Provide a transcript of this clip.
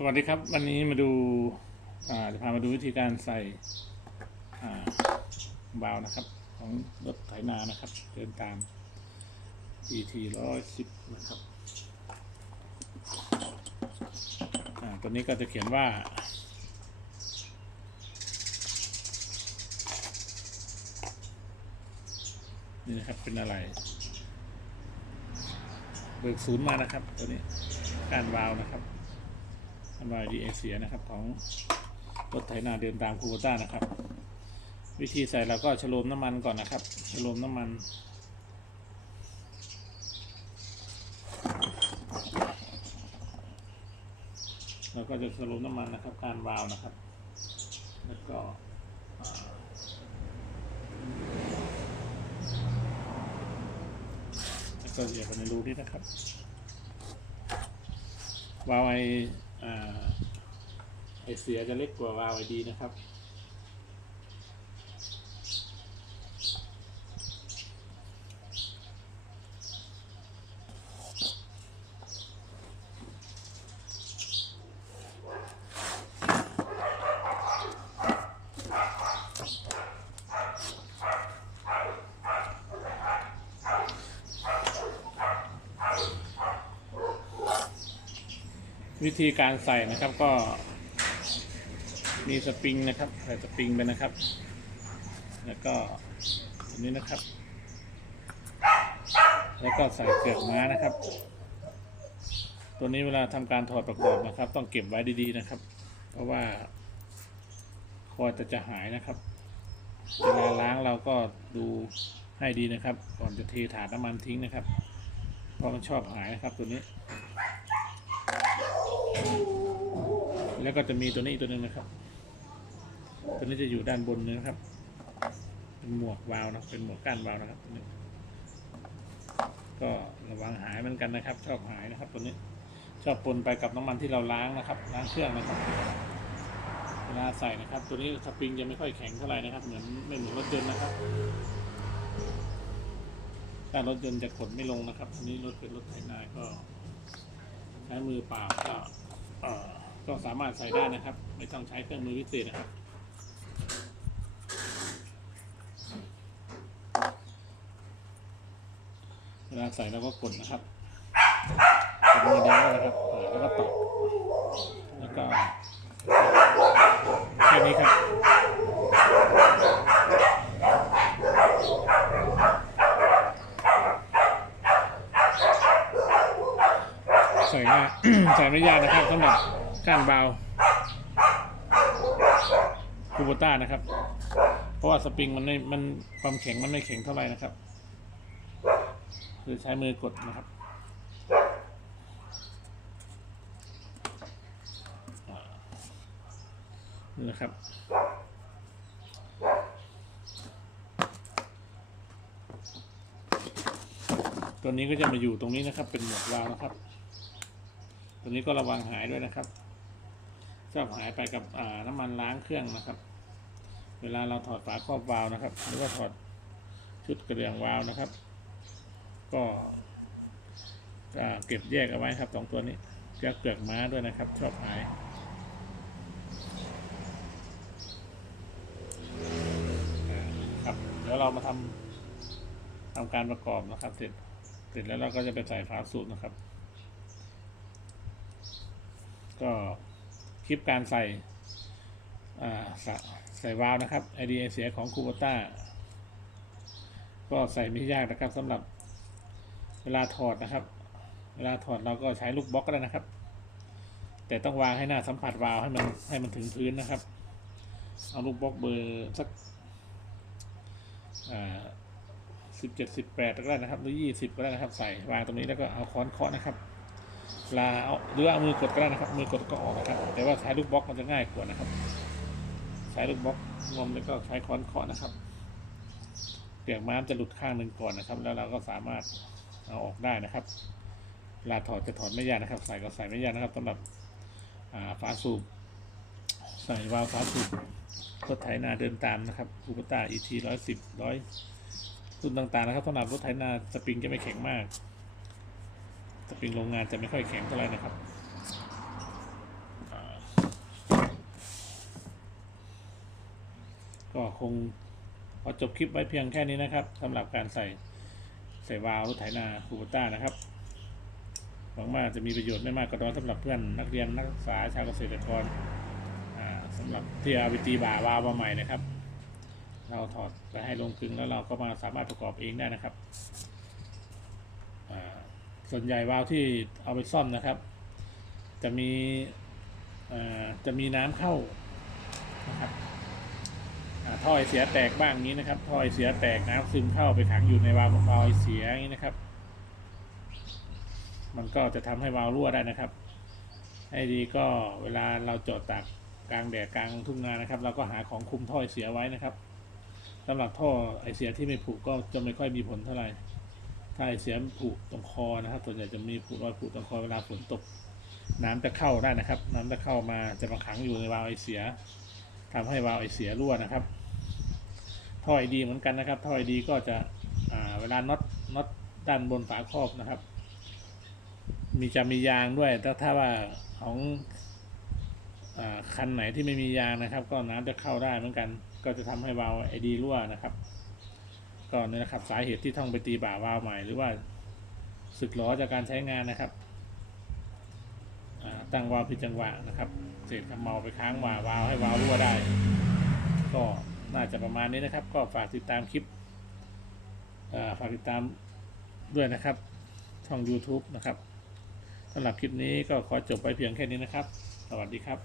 สวัสดีครับ วันนี้มาดูจะพามาดูวิธีการใส่บาวนะครับ ของรถไถนานะครับ เดินตาม ET ร้อยสิบนะครับตัวนี้ก็จะเขียนว่า นี่นะครับเป็นอะไรเบิกศูนย์มานะครับ ตัวนี้การวาล์วนะครับ การวาล์วดีเอเสียนะครับ ของรถไถนาเดินตามคูโบต้านะครับ วิธีใส่เราก็ฉโลมน้ำมันก่อนนะครับฉโลมน้ำมันเราก็จะฉโลมน้ำมันนะครับ การวาล์วนะครับ แล้วก็แล้วก็เหยียบไปในรูนี้นะครับวาวไอ ไอเสียจะเล็กกว่าวาล์วไอดีนะครับ วิธีการใส่นะครับก็ มีสปริงนะครับใส่สปริงไปนะครับ แล้วก็อันนี้นะครับ แล้วก็ใส่เกลือกม้านะครับ ตัวนี้เวลาทำการถอดประกอบนะครับ ต้องเก็บไว้ดีๆนะครับ เพราะว่าคอจะจะหายนะครับเวลาล้างเราก็ดูให้ดีนะครับ ก่อนจะเทถาดน้ำมันทิ้งนะครับเพราะมันชอบหายนะครับตัวนี้ แล้วก็จะมีตัวนี้อีกตัวหนึ่งนะครับ ตัวนี้จะอยู่ด้านบนนี้นะครับ เป็นหมวกวาล์วนะเป็นหมวกก้านวาวนะครับตัวนี้ก็ระวังหายเหมือนกันนะครับ ชอบหายนะครับ ตัวนี้ชอบปนไปกับน้ำมันที่เราล้างนะครับ ล้างเครื่องนะครับเวลาใส่นะครับ ตัวนี้สปริงจะไม่ค่อยแข็งเท่าไหร่นะครับ เหมือนไม่เหมือนรถยนต์นะครับถ้ารถยนต์จะขนไม่ลงนะครับอันนี้รถเป็นรถไถนาก็ใช้มือเปล่าก็ เอ่อก็สามารถใส่ได้นะครับ ไม่ต้องใช้เครื่องมือพิเศษนะครับเวลาใส่เราก็กดนะครับกดมือเดียวนะครับแล้วก็ตอกแล้วก็แค่นี้ครับ ใส่ง่ายใส่ไม่ยากนะครับสำหรับก้านเบาคูโบต้านะครับ เพราะว่าสปริงมันไม่มันความแข็งมันไม่แข็งเท่าไหร่นะครับ คือใช้มือกดนะครับนี่นะครับตัวนี้ก็จะมาอยู่ตรงนี้นะครับ เป็นหมวกวาล์วนะครับ ตัวนี้ก็ระวังหายด้วยนะครับชอบหายไปกับน้ำมันล้างเครื่องนะครับ เวลาเราถอดฝาครอบวาล์วนะครับ หรือว่าถอดชุดกระเดื่องวาล์วนะครับ ก็เก็บแยกเอาไว้ครับสองตัวนี้เกลือเปลือกม้าด้วยนะครับ ชอบหายครับเดี๋ยวเรามาทำทำการประกอบนะครับ เสร็จเสร็จแล้วเราก็จะไปใส่ฝาสูบนะครับ ก็คลิปการใส่ใส่ใส่วาล์วนะครับไอเดียเสียของคูโบต้าก็ใส่ไม่ยากนะครับสำหรับเวลาถอดนะครับ เวลาถอดเราก็ใช้ลูกบล็อกก็ได้นะครับ แต่ต้องวางให้หน้าสัมผัสวาล์วให้มันให้มันถึงพื้นนะครับ เอาลูกบล็อกเบอร์สักสิบเจ็ดสิบแปดก็ได้นะครับ หรือยี่สิบก็ได้นะครับ ใส่วางตรงนี้แล้วก็เอาค้อนเคาะนะครับ เวลาเอาหรือว่าเอามือกดก็ได้นะครับ มือกดก็ออกนะครับ แต่ว่าใช้ลูกบล็อกมันจะง่ายกว่านะครับ ใช้ลูกบล็อกงมแล้วก็ใช้ค้อนเคาะนะครับเปลือกม้ามจะหลุดข้างหนึ่งก่อนนะครับ แล้วเราก็สามารถเอาออกได้นะครับเวลาถอดจะถอดไม่ยากนะครับ ใส่ก็ใส่ไม่ยากนะครับสำหรับอ่าฝาสูบใส่วาล์วฝาสูบรถไถนาเดินตามนะครับคูปต้า ET ร้อยสิบร้อยรุ่นต่างๆนะครับสำหรับรถไถนาสปริงจะไม่แข็งมาก สปริงโรงงานจะไม่ค่อยแข็งเท่าไหร่นะครับก็คงพอจบคลิปไว้เพียงแค่นี้นะครับสำหรับการใส่ใส่วาล์วไถนาคูบต้านะครับหวังว่าจะมีประโยชน์ไม่มากก็น้อยสำหรับเพื่อนนักเรียนนักศึกษาชาวเกษตรกรสำหรับที่เอาไปตีบ่าวาล์วใหม่นะครับ เราถอดไปให้ลงกลึงแล้วเราก็มาสามารถประกอบเองได้นะครับ ส่วนใหญ่วาล์วที่เอาไปซ่อมนะครับ จะมีจะมีน้ำเข้านะครับท่อไอเสียแตกบ้างนี้นะครับท่อไอเสียแตกน้ำซึมเข้าไปขังอยู่ในวาล์ววาล์วไอเสียอย่างนี้นะครับ มันก็จะทำให้วาล์วรั่วได้นะครับให้ดีก็เวลาเราจอดตากกลางแดดกลางทุ่งนานะครับ เราก็หาของคุมท่อไอเสียไว้นะครับสำหรับท่อไอเสียที่ไม่ผุก็จะไม่ค่อยมีผลเท่าไหร่ ถ้าไอเสียผุตรงคอนะครับส่วนใหญ่จะมีผุรอยผุตรงคอเวลาฝนตก น้ำจะเข้าได้นะครับ น้ำจะเข้ามาจะมาขังอยู่ในวาล์วไอเสียทำให้วาล์วไอเสียรั่วนะครับท่อไอดีเหมือนกันนะครับท่อไอดีก็จะเวลาน็อตน็อตด้านบนฝาครอบนะครับ มีจะมียางด้วยแต่ถ้าว่าของอคันไหนที่ไม่มียางนะครับ ก็น้ำจะเข้าได้เหมือนกัน ก็จะทำให้วาล์วไอดีรั่วนะครับ ก็นี่นะครับสาเหตุที่ต้องไปตีบ่าวาวใหม่ หรือว่าสึกหรอจากการใช้งานนะครับตั้งวาวผิดจังหวะนะครับเศษขมเมาไปค้างวาวาวให้วาวรั่วได้ ก็น่าจะประมาณนี้นะครับ ก็ฝากติดตามคลิปฝากติดตามด้วยนะครับช่อง YouTube นะครับสำหรับคลิปนี้ก็ขอจบไปเพียงแค่นี้นะครับ สวัสดีครับ